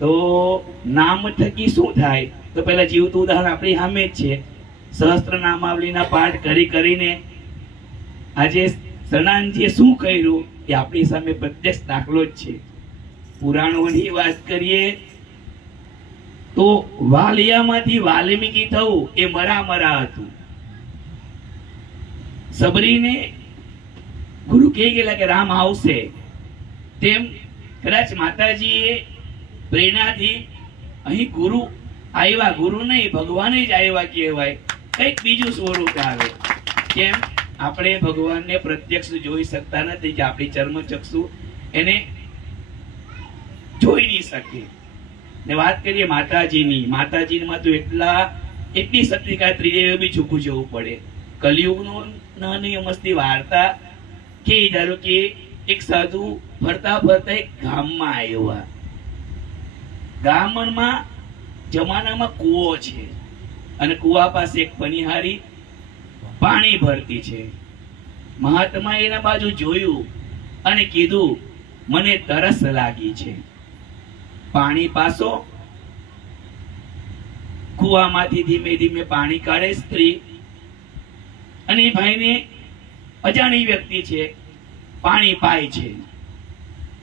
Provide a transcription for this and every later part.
તો નામ થકી શું થાય? તો પેલા જીવતું ઉદાહરણ આપણી સામે જ છે. સહસ્ત્ર નામાવલીના પાઠ કરી કરીને આજે સનાનજીએ શું કર્યું એ આપણી સામે પ્રત્યક્ષ દાખલો જ છે. પુરાણોની વાત કરીએ તો વાલિયામાંથી વાલ્મીકી થવું એ મરા હતું. સબરીને ગુરુ કહી ગયેલા કે રામ આવશે, તેમ કદાચ માતાજીએ પ્રેરણાથી અહીં ગુરુ આવ્યા, ગુરુ નહીં ભગવાન જ આવ્યા કહેવાય, કંઈક બીજું સ્વરૂપ આવે. કેમ? આપણે ભગવાનને પ્રત્યક્ષ જોઈ શકતા નથી કે આપણી ચર્મચક્ષુ એને જોઈ નહીં શકે. ને વાત કરીએ માતાજીમાં તો એટલી શક્તિ કે ત્રિદેવ બી ઝૂકું જવું પડે. કલિયુગનો મસ્તી વાર્તા કે ધારો કે એક સાધુ ફરતા ફરતા એક ગામમાં આવ્યા. ગામમાં જમાનામાં કૂવો છે અને કૂવા પાસે એક પનિહારી પાણી ભરતી છે. મહાત્મા એના બાજુ જોયું અને કીધું, મને તરસ લાગી છે. પાણી પાસો કૂવામાંથી ધીમે ધીમે પાણી કાઢે સ્ત્રી, અને ભાઈને અજાણી વ્યક્તિ છે, પાણી પાય છે.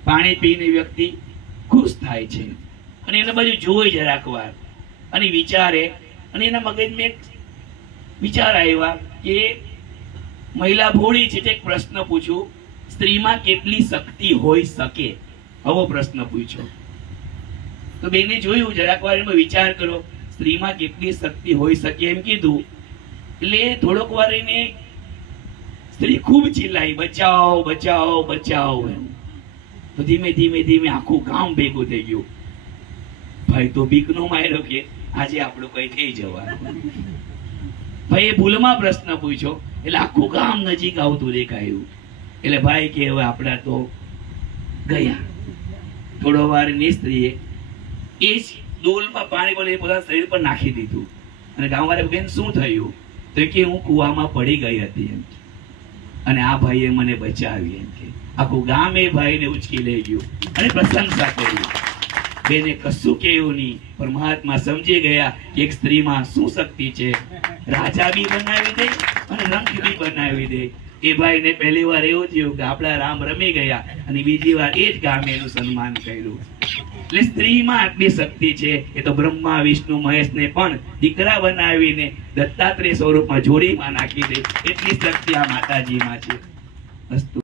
પાણી પીને વ્યક્તિ ખુશ થાય છે અને એના બાજુ જોઈ જરાક વાર અને વિચારે, અને એના મગજમાં એક વિચાર આવ્યા કે મહિલા ભોળી છે. એક પ્રશ્ન પૂછું, સ્ત્રીમાં કેટલી શક્તિ હોઈ શકે? આવો પ્રશ્ન પૂછ્યો. તો બેને જોયું, જરાક વાર એમાં વિચાર કરો, સ્ત્રીમાં કેટલી શક્તિ હોઈ શકે એમ કીધું. એટલે થોડોક વાર એને સ્ત્રી ખૂબ ચિલ્લાઈ, બચાવો બચાવો બચાવો એમ. તો ધીમે ધીમે ધીમે આખું ગામ ભેગું થઈ ગયું. ભાઈ તો બીકનો માર્યો કે આજે આપણું કઈ થઈ જવાનું. ભાઈ એ ભૂલમાં પ્રશ્ન પૂછ્યો એટલે આખું ગામ નજીક આવતું દેખાયું. એટલે ભાઈ કે હવે આપણા તો ગયા. થોડો વાર ની સ્ત્રીએ એ જ ડોલમાં પાણી બોલે પોતાના શરીર પર નાખી દીધું. અને ગામવાળા બેન શું થયું? તો કે હું કૂવામાં પડી ગઈ હતી એમ, અને આ ભાઈએ મને બચાવી એમ. કે આખું ગામ એ ભાઈને ઉચકી લઈ ગયું અને પ્રશંસા કરી. બેને કશું કેવું નહીં, પણ મહાત્મા સમજી ગયા કે એક સ્ત્રીમાં શું શક્તિ છે. રાજા બી બનાવી દે અને રંગ બી બનાવી દે. એ ભાઈને પહેલી વાર એવું થયું કે આપણા રામ રમી ગયા, અને બીજી વાર એ જ ગામે એનું સન્માન કર્યું. એટલે સ્ત્રીમાં આટલી શક્તિ છે. એ તો બ્રહ્મા વિષ્ણુ મહેશને પણ દીકરા બનાવીને દત્તાત્રેય સ્વરૂપમાં જોડીમાં નાખી દે, એટલી શક્તિ આ માતાજીમાં છે. અસ્તુ.